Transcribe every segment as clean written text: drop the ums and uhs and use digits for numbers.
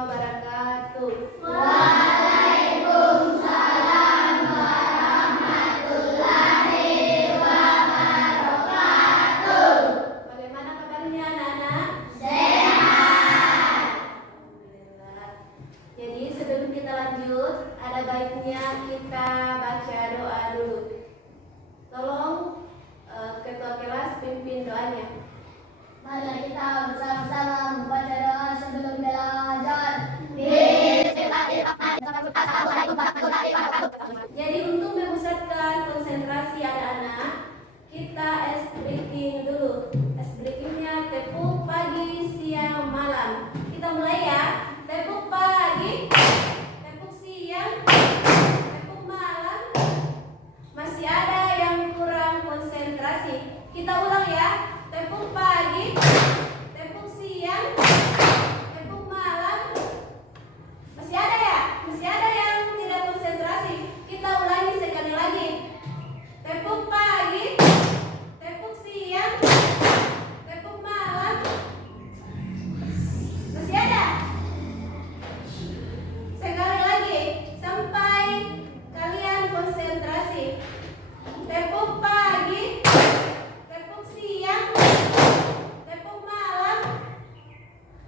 wabarakatuh. Waalaikumsalam warahmatullahi wabarakatuh. Bagaimana kabarnya anak-anak? Sehat. Alhamdulillah. Jadi sebelum kita lanjut, ada baiknya kita baca doa dulu. Tolong ketua kelas pimpin doanya. Mari kita bersama-sama membaca doa sebelum belajar. Jadi untuk memusatkan konsentrasi anak-anak, kita ice breaking dulu. Ice breakingnya tepuk pagi, siang, malam. Kita mulai ya. Tepuk pagi, tepuk siang, tepuk malam. Masih ada yang kurang konsentrasi. Kita ulang ya. Tepuk pagi, tepuk siang, tepuk malam. Masih ada ya? Masih ada yang tidak konsentrasi. Kita ulangi sekali lagi. Tepuk pagi, tepuk siang, tepuk malam. Masih ada? Sekali lagi sampai kalian konsentrasi. Tepuk pagi, tepuk siang, tepuk malam.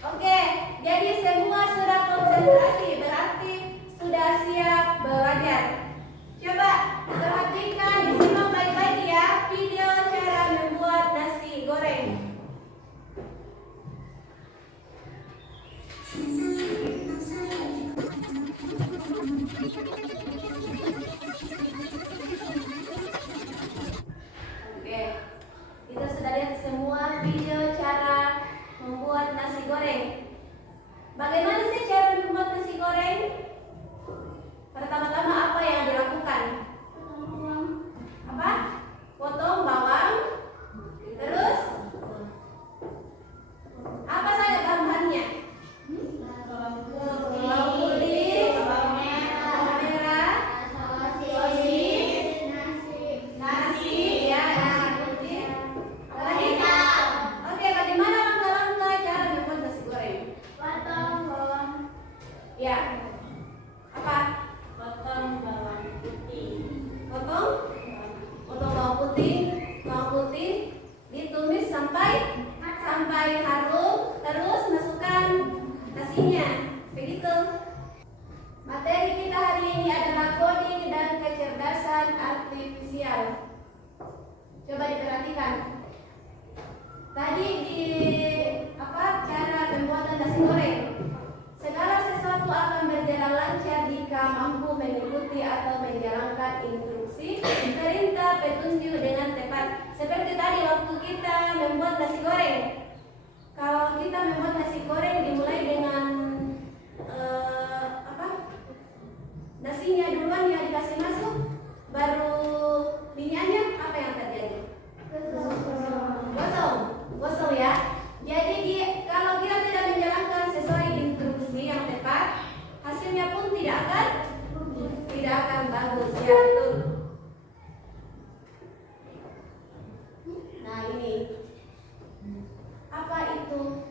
Oke, jadi semua sudah konsentrasi, berarti sudah siap belajar. Coba perhatikan, disimak baik-baik ya video cara membuat nasi goreng. Oke, kita sudah lihat semua video cara membuat nasi goreng. Bagaimana sih cara membuat nasi goreng? Pertama-tama apa yang dilakukan? Apa? Potong bawang. Terus apa saja bahan-bahannya? Bawang putih, bawang merah, sosis, nasi, ya, nasi putih. Lagi? Oke, bagaimana langkah-langkah cara membuat nasi goreng? Potong bawang. Ya. Apa? Potong bawang putih. Potong bawang putih. Bawang putih ditumis sampai harum, terus masukkan nasinya. Begitu. Materi kita hari ini adalah coding dan kecerdasan artifisial. Coba diperhatikan. Tadi di cara pembuatan nasi goreng. Segala sesuatu akan berjalan lancar jika mampu mengikuti atau menjalankan instruksi, perintah, petunjuk dengan tepat. Seperti tadi waktu kita membuat nasi goreng. Kalau kita membuat nasi goreng dimulai dengan nasinya duluan yang dikasih masuk, baru minyaknya apa yang terjadi? Gosong ya. Jadi kalau kita tidak menjalankan sesuai instruksi yang tepat, hasilnya pun tidak akan bagus ya, betul. Nah ini apa itu?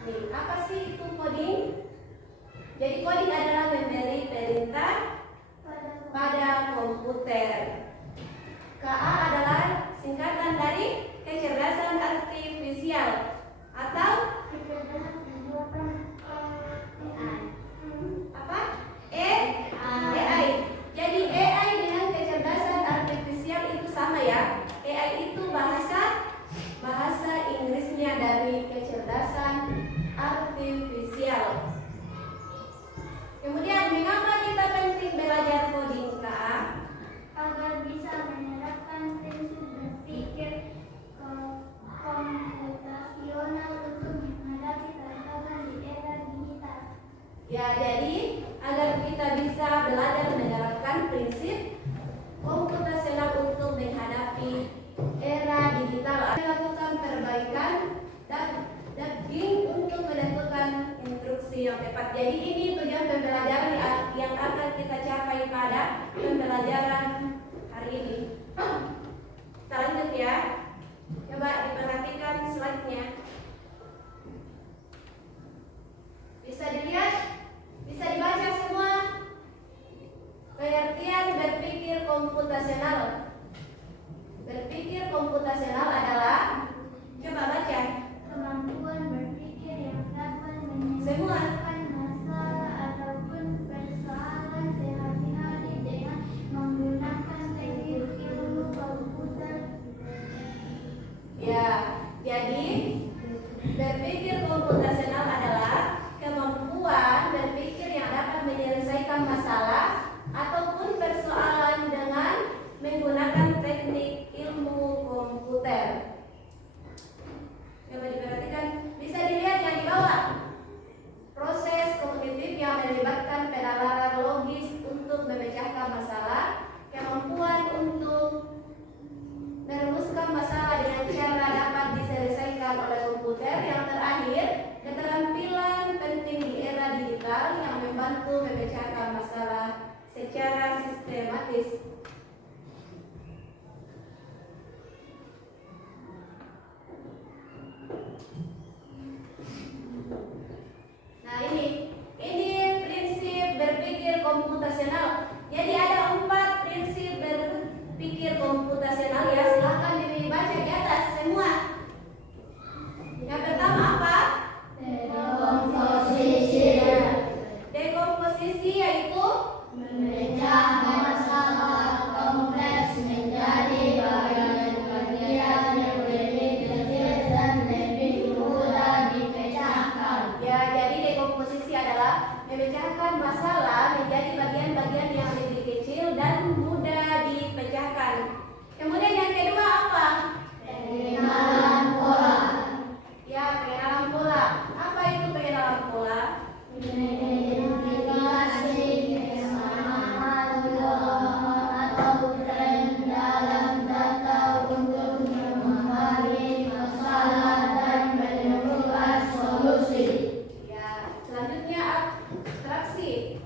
Nih, apa sih itu coding? Jadi coding adalah memberi perintah pada komputer. KA adalah singkatan dari kecerdasan artifisial atau apa? AI. Jadi AI dengan kecerdasan artifisial itu sama ya. AI itu bahasa Inggrisnya dari kecerdasan artifisial. Kemudian mengapa kita penting belajar coding KA? Agar bisa menerapkan prinsip berpikir komputasional untuk menghadapi tantangan di era digital. Ya, jadi agar kita bisa belajar menerapkan prinsip komputasional untuk menghadapi era digital. Melakukan perbaikan dan dubbing untuk menentukan instruksi yang tepat. Jadi ini tujuan pembelajaran yang akan kita capai pada pembelajaran hari ini. Kita lanjut ya. Coba diperhatikan slide komputasional adalah kemampuan berpikir yang dapat menyelesaikan masalah ataupun persoalan dengan menggunakan teknik ilmu komputer. Coba diperhatikan, bisa dilihat yang di bawah. Proses kognitif yang melibatkan penalaran logis untuk memecahkan masalah, kemampuan untuk merumuskan masalah dengan cara dapat diselesaikan oleh komputer. Yang terakhir, keterampilan penting di era digital yang membantu memecahkan masalah secara sistematis. Nah, ini prinsip berpikir komputasional. Jadi ada 4 prinsip berpikir komputasional ya. Silahkan dibaca di atas semua. Yang pertama apa? Dekomposisi. Dekomposisi yaitu Memecah masalah kompleks menjadi bagian-bagian yang lebih kecil dan lebih mudah dipecahkan. ya, jadi dekomposisi adalah memecahkan masalah menjadi bagian-bagian yang lebih kecil dan mudah dipecahkan. Kemudian yang kedua apa? Pengenalan pola. Ya, pengenalan pola. Apa itu pengenalan pola? Mengidentifikasi kesamaan pola atau tren dalam data untuk memahami masalah dan menemukan solusi. Ya, selanjutnya abstraksi.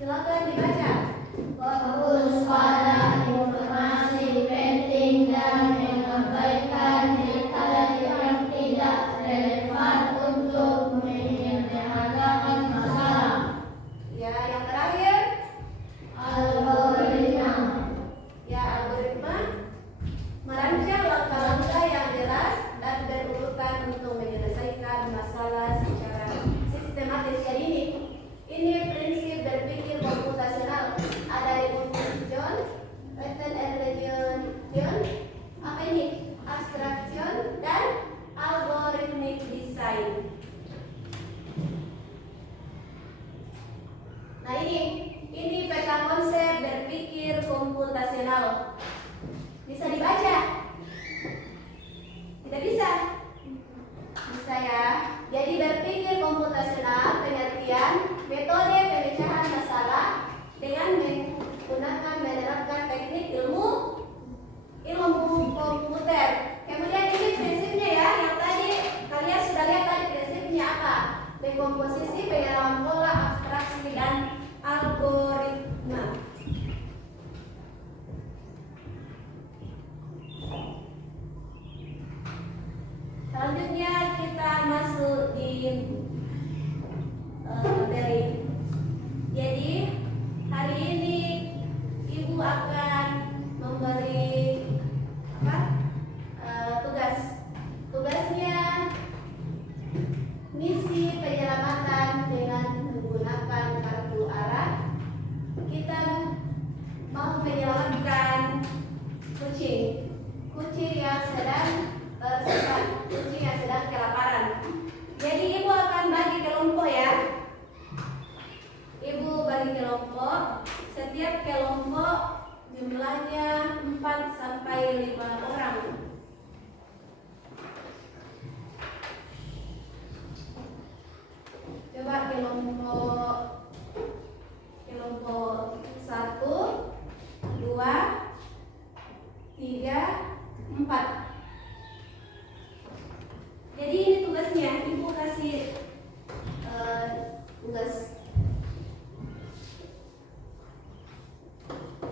Silakan dibaca. Fokus pada informasi penting dan mengabaikan detail yang tidak relevan untuk menyederhanakan masalah. Ya, yang terakhir, Algoritma. ya algoritma merancang langkah-langkah yang jelas dan berurutan untuk menyelesaikan masalah secara sistematis. Jadi ini prinsip berpikir komputasional. Ada recomposition, pattern and region, apa ini? Abstraction dan algorithmic design. Nah, ini peta konsep berpikir komputasional. Bisa dibaca? Tidak bisa? Bisa ya. Jadi berpikir komputasional pengertian metode pemecahan masalah dengan menggunakan menerapkan teknik ilmu komputer. Kemudian ini prinsipnya ya, yang tadi kalian sudah lihat tadi prinsipnya apa? Dekomposisi, pengenalan pola, abstraksi dan algoritma. Selanjutnya kita masuk di materi. Jadi hari ini Ibu akan memberi tugas. Tugasnya misi penyelamatan dengan menggunakan kartu arah. Kita mau menyelamatkan kucing yang sedang tersesat, kucing yang sedang kelaparan. Jadi Ibu akan bagi kelompok ya. Ibu bagi kelompok. Setiap kelompok jumlahnya 4 sampai 5 orang. Coba kelompok 1, 2, 3, 4. Jadi ini tugasnya, Ibu kasih tugas.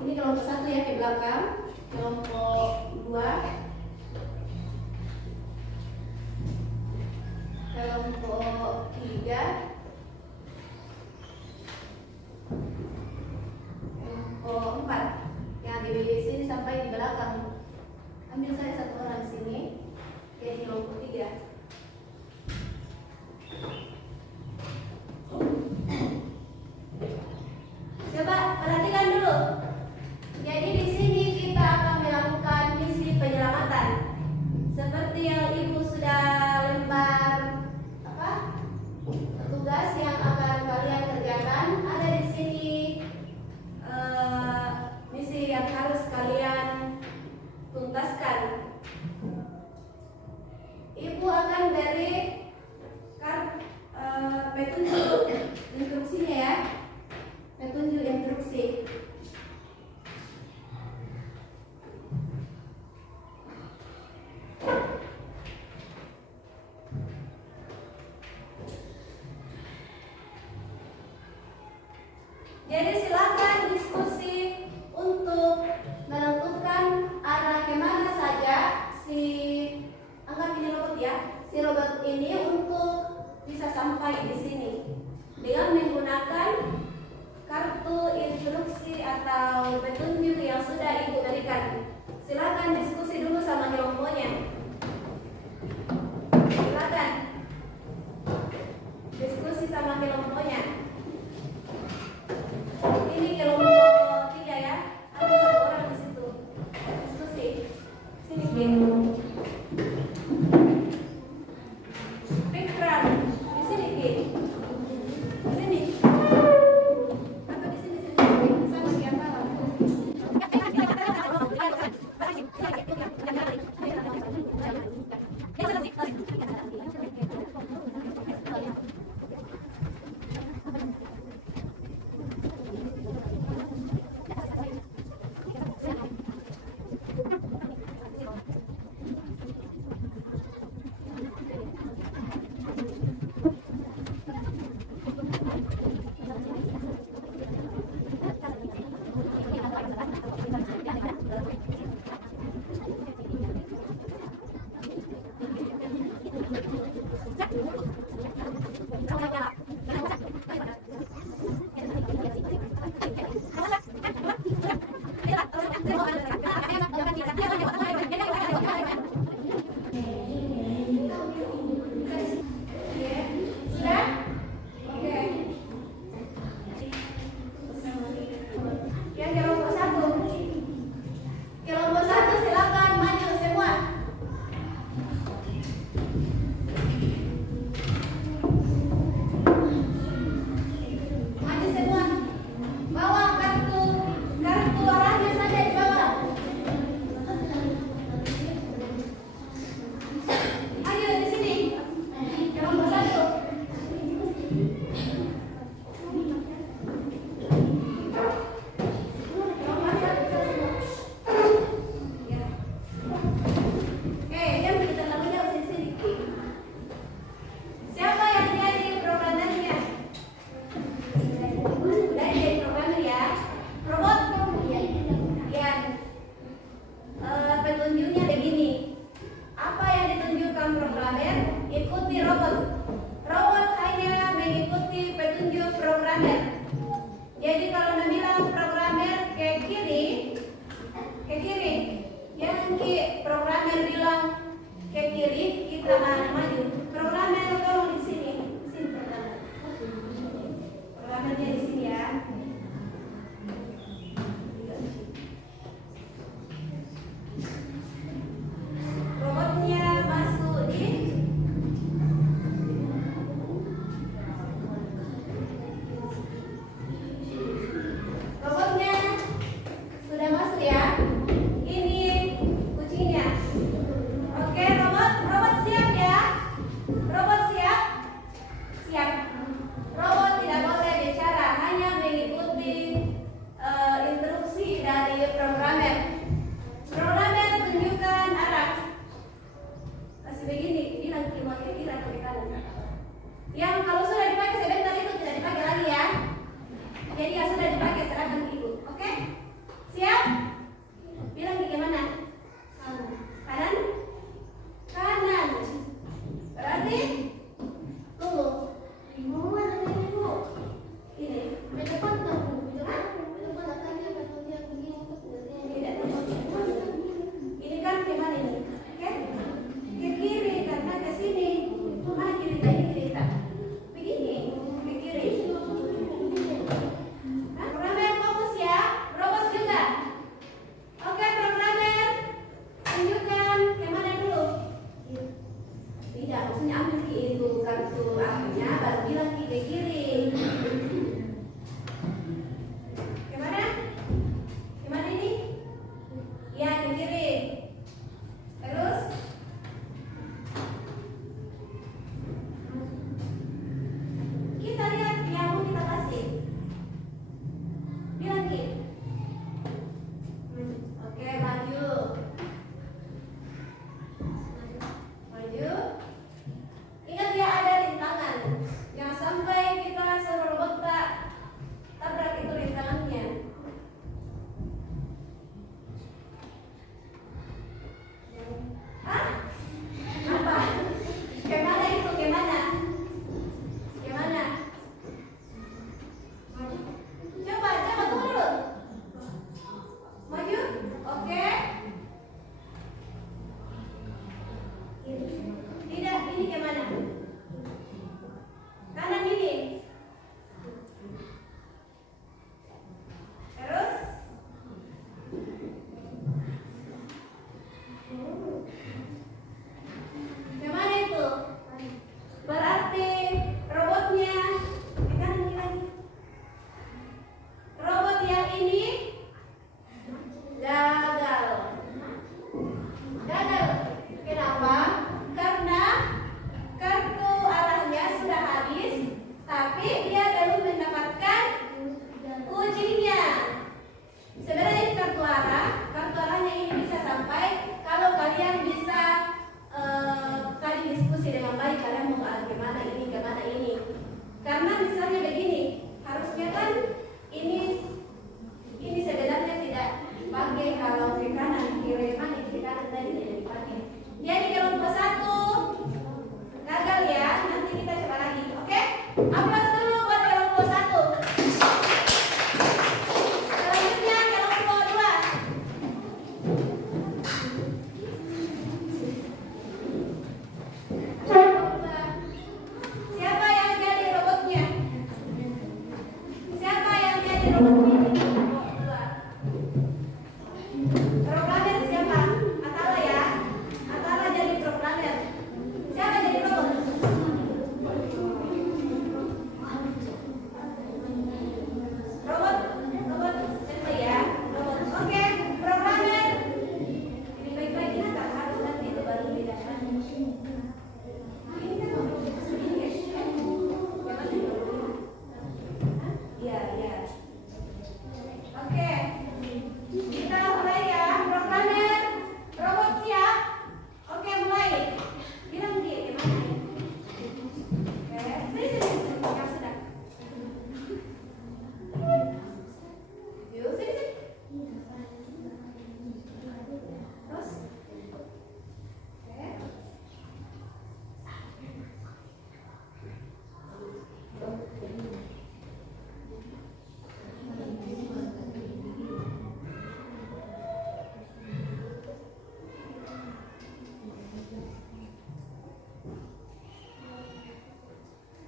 Ini kelompok 1 ya ke belakang, kelompok 2, kelompok 3, kelompok 4. Yang di sini sampai di belakang. Ambil saya 1 orang di sini. Jadi kelompok 3. Coba perhatikan dulu. Jadi di sini kita akan melakukan misi penyelamatan. Seperti yang Ibu sudah lempar itu arahnya, baru bilang ke kiri. Gimana? Gimana ini? Ya, ke kiri. Terus? Kita lihat yang mau kita kasih. Bilang Ki. Oke, maju. Maju. Ingat ya, ada rintangan. Jangan sampai kita suruh robot tabrak itu rintangannya. Hah? Apa? Gimana itu? Gimana? Gimana? Coba tunggu dulu. Maju. Oke. Tidak, ini gimana? Kanan ini. Terus? Gimana itu? Berarti robotnya di kanan ini lagi. Robot yang ini gagal. Gagal. Kenapa? Karena kartu arahnya sudah habis, tapi dia belum mendapatkan kuncinya. Sebenarnya ini kartu arahnya ini bisa sampai kalau kalian bisa tadi diskusi dengan baik, kalian mau arah kemana ini. Karena misalnya begini, harusnya kan ini sebenarnya tidak dipakai kalau ke kanan, kiri mana ke kanan tadi tidak dipakai. Jadi kelompok 1 gagal ya, nanti kita coba lagi, oke? Aplaus dulu buat kelompok 1. Selanjutnya kelompok 2. Siapa yang jadi robotnya? Siapa yang jadi robotnya? Kelompok 2. Programmer siapa? Atala ya? Atala jadi programmer. Siapa jadi robot? Robot siapa ya? Robot. Oke, programmer. Ini baik-baik ini tak harus nanti itu baru dibedakan. Ini kan ini ya. Gimana ini? Iya, iya. Oke. Kita mulai ya, programmer. Robot siap? Oke, mulai. Bilang dia gimana? Oke, sini. Ya sudah. Yuk, sini. Terus. Oke.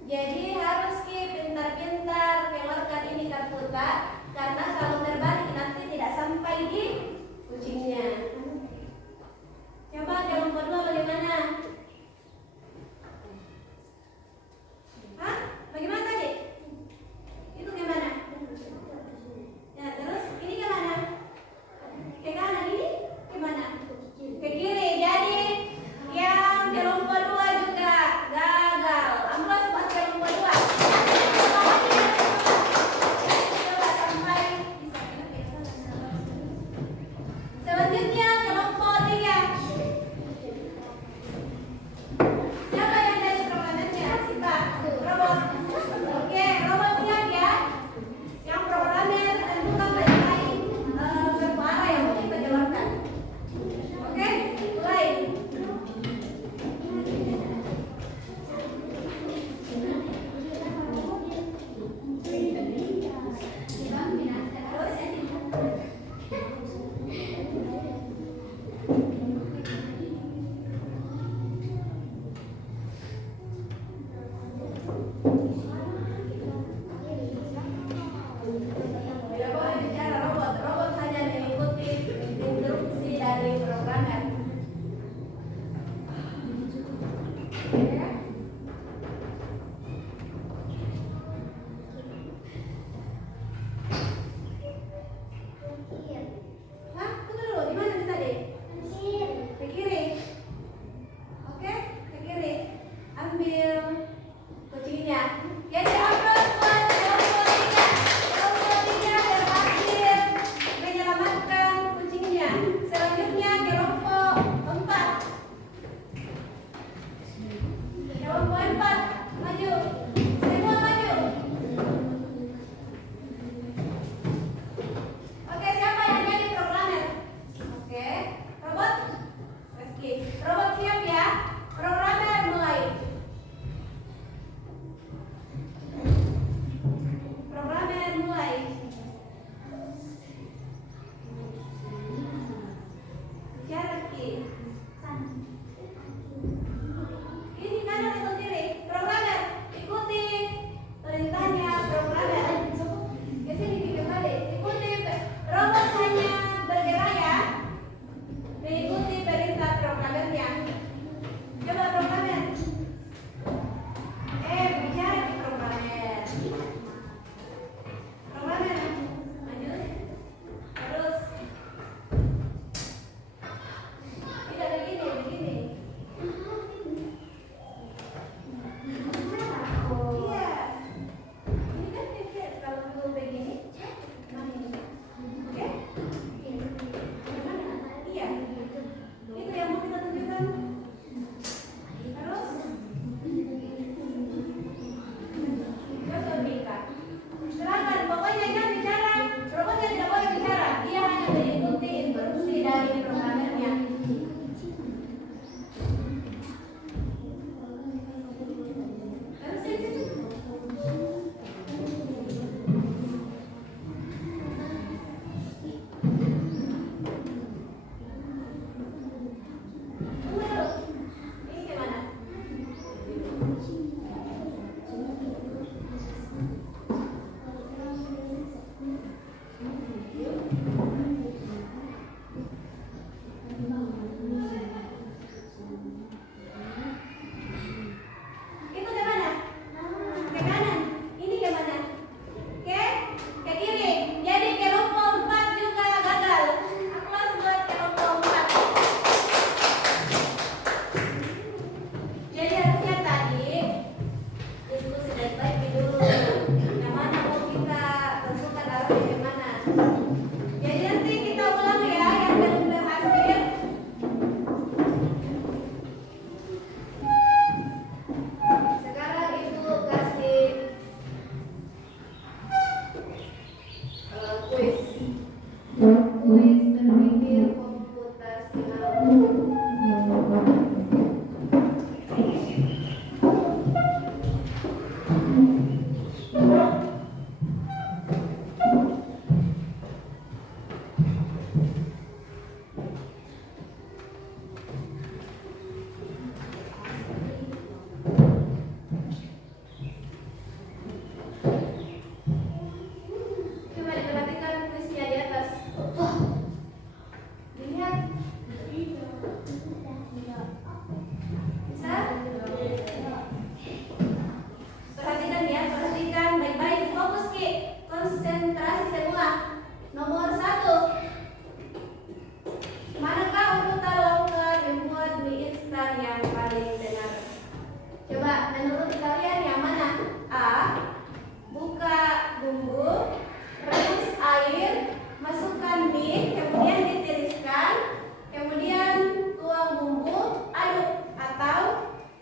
Jadi harus pintar-pintar keluarkan ini kartu tak, karena kalau terbalik nanti tidak sampai di kucingnya. Coba kelompok 2 bagaimana? Hah? Bagaimana tadi? Itu gimana? Ya, terus ini gimana? Ke kanan ini gimana? Ke kiri. Jadi yang kelompok 2 juga gagal. Amplas buat kelompok 2. Coba sampai bisa. Selanjutnya kelompok 3. Siapa yang dari programmernya? Siapa? Robot. Oke, robot siap ya. Yang programmer tentukan baik-baik berapa yang mau kita jalankan. Oke, mulai. Tidak boleh bicara robot. Robot hanya mengikuti instruksi dari programmer. Oke.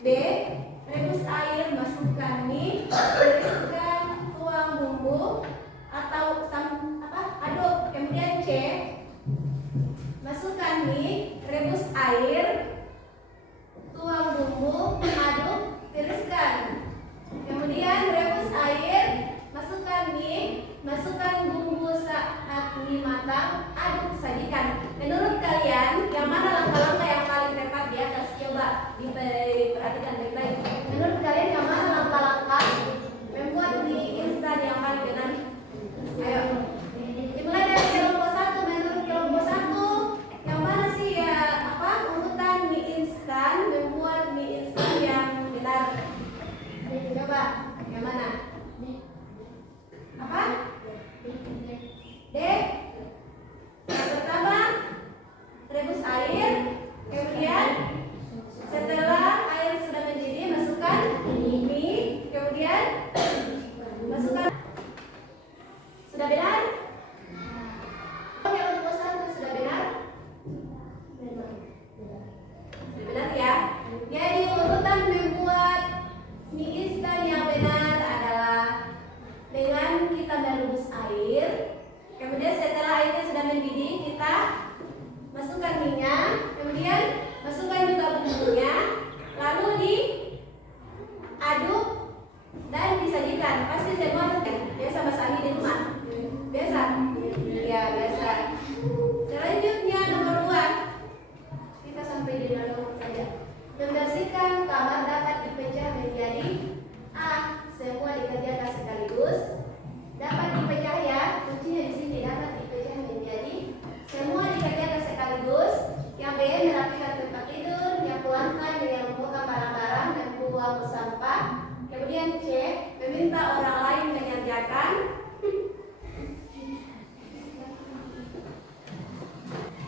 B. Rebus air, masukkan mie, tiriskan, tuang bumbu atau aduk. Kemudian C. Masukkan mie, rebus air, tuang bumbu, aduk, tiriskan. Kemudian rebus air, masukkan mie, masukkan bumbu saat mie matang, aduk, sajikan. Menurut kalian, yang mana langkah-langkah yang paling tepat di atas? Coba diperhatikan baik-baik. Menurut kalian yang mana langkah-langkah membuat mie instan yang paling benar? Ayo. Dimulai dari kelompok 1. Menurut kelompok 1, yang mana sih urutan mie instan membuat mie instan yang benar? Coba, yang mana? Apa? D. Yang pertama, rebus air. Kemudian setelah air sudah mendidih, masukkan mie. Kemudian masukkan. Sudah benar? Kelompok 1 sudah benar? Sudah benar ya? Jadi urutan membuat mie instan yang benar adalah dengan kita merebus air. Kemudian setelah airnya sudah mendidih, kita masukkan minyak. Kemudian masukkan juga bumbunya. Lalu diaduk dan disajikan. Pasti semua biasa masak di rumah. Biasa? Ya, biasa. Selanjutnya nomor 2. Kita sampai di nomor saja. Membersihkan kamar dapat dipecah menjadi A. Semua dikerjakan sekaligus. Dapat dipecah ya. Kuncinya di sini dapat dipecah menjadi semua dikerjakan sekaligus. Yang B. Merapikan tempat tidur. Yang pelanggan mengumpulkan barang-barang dan buang sampah. Kemudian C. Meminta orang lain mengerjakan.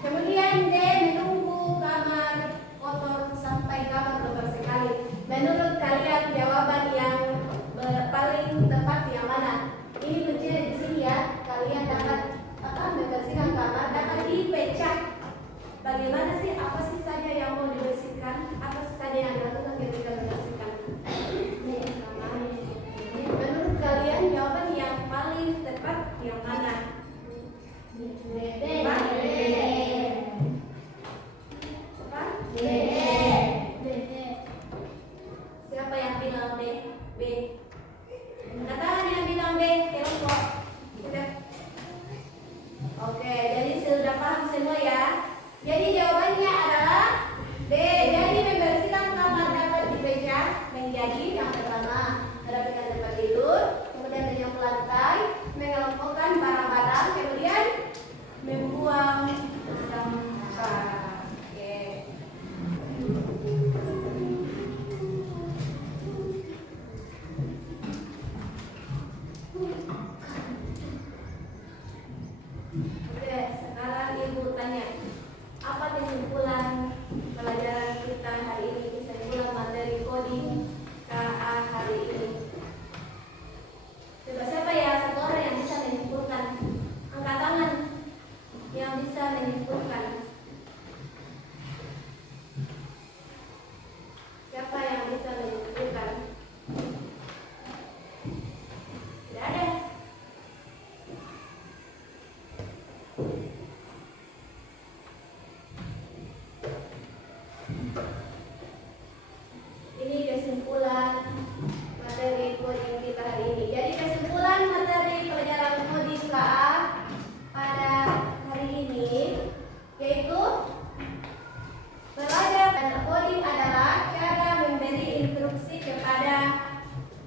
Kemudian D. Menunggu kamar kotor sampai kamar kotor sekali. Menurut kalian jawaban yang paling tepat yang mana? Ini kuncinya di sini ya. Kalian dapat membersihkan kamar dapat dipecah. Bagaimana sih? Apa sih saja yang mau dibersihkan? Apa saja yang dilakukan ketika membersihkan kamar? Menurut kalian jawaban yang paling tepat yang mana? Siapa yang bilang B? Angkat tangan yang bilang B. Kelompok. Sudah. Oke, jadi sudah paham semua ya. Jadi jawabannya adalah B. Jadi membersihkan kamar dapat dipecah menjadi yang pertama merapikan tempat tidur, kemudian menyapu lantai, mengelompokkan barang-barang, kemudian membuang sampah. Oke. Oke, sekarang Ibu tanya, apa kesimpulan pelajaran kita hari ini? Kesimpulan materi coding KA hari ini. Coba siapa ya satu orang yang bisa menyimpulkan? Angkat tangan yang bisa menyimpulkan. Siapa yang bisa menyimpulkan? Tidak ada. Ini kesimpulan materi coding kita hari ini. Jadi kesimpulan materi pelajaran coding KA pada hari ini yaitu belajar dan coding adalah cara memberi instruksi kepada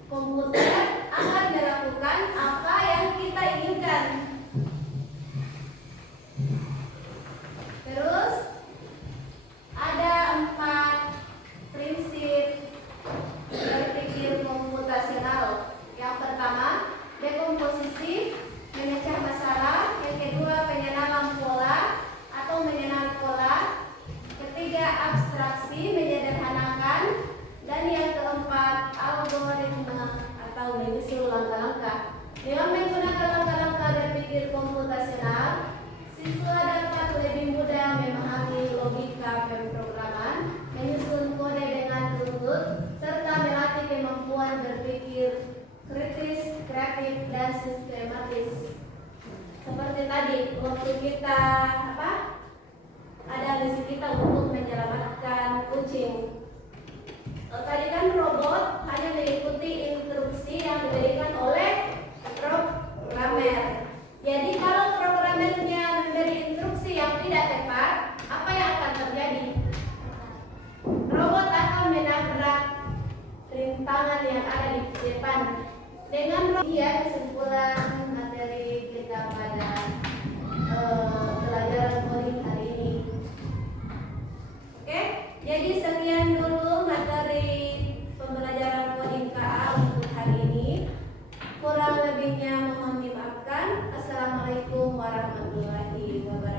komputer agar melakukan apa yang kita inginkan. Terus ada 4 prinsip berpikir komputasional. Yang pertama, dekomposisi, memecah masalah. Yang kedua, pengenalan pola atau mengenal pola. Ketiga, abstraksi, menyederhanakan. Dan yang keempat, algoritma atau menyusun langkah-langkah. Dengan menggunakan langkah-langkah berpikir komputasional, siswa dapat lebih mudah memahami logika pemrograman, menyusun kode dengan lembut, kreatif dan sistematis. Seperti tadi, waktu kita ada misi kita untuk menyelamatkan kucing. Tadi kan robot hanya mengikuti instruksi yang diberikan oleh programmer. Jadi kalau programmernya memberi instruksi yang tidak tepat, apa yang akan terjadi? Robot akan menabrak rintangan yang ada di depan. Dengan kesimpulan materi kita pada pelajaran coding hari ini. Oke, jadi sekian dulu materi pembelajaran coding KA untuk hari ini. Kurang lebihnya mohon dimaafkan. Assalamualaikum warahmatullahi wabarakatuh.